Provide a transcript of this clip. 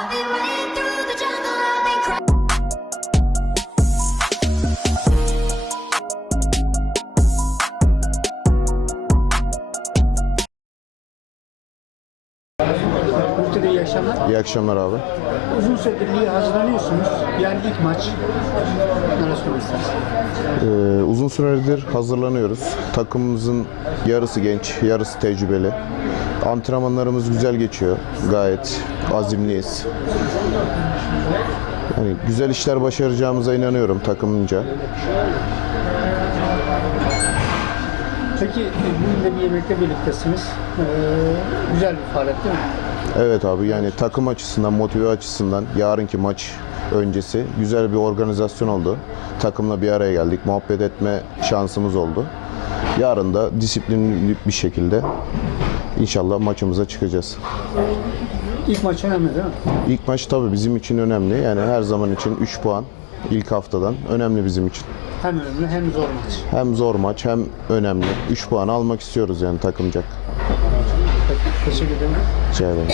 I'll be. Mutlu iyi akşamlar. İyi akşamlar abi. Uzun süredir iyi hazırlanıyorsunuz. Yani ilk maç. Ee, uzun süredir hazırlanıyoruz. Takımımızın yarısı genç, yarısı tecrübeli. Antrenmanlarımız güzel geçiyor. Gayet azimliyiz. Yani güzel işler başaracağımıza inanıyorum takımınca. Peki e, bugün de bir yemekte birliktesiniz. Ee, güzel bir faaliyet değil mi? Evet abi yani takım açısından, motive açısından yarınki maç öncesi güzel bir organizasyon oldu. Takımla bir araya geldik, muhabbet etme şansımız oldu. Yarın da disiplinli bir şekilde inşallah maçımıza çıkacağız. İlk maç önemli değil mi? İlk maç tabii bizim için önemli. Yani her zaman için 3 puan ilk haftadan önemli bizim için. Hem önemli hem zor maç. Hem zor maç hem önemli. 3 puan almak istiyoruz yani takımcak. Peki, teşekkür ederim. Rica ederim.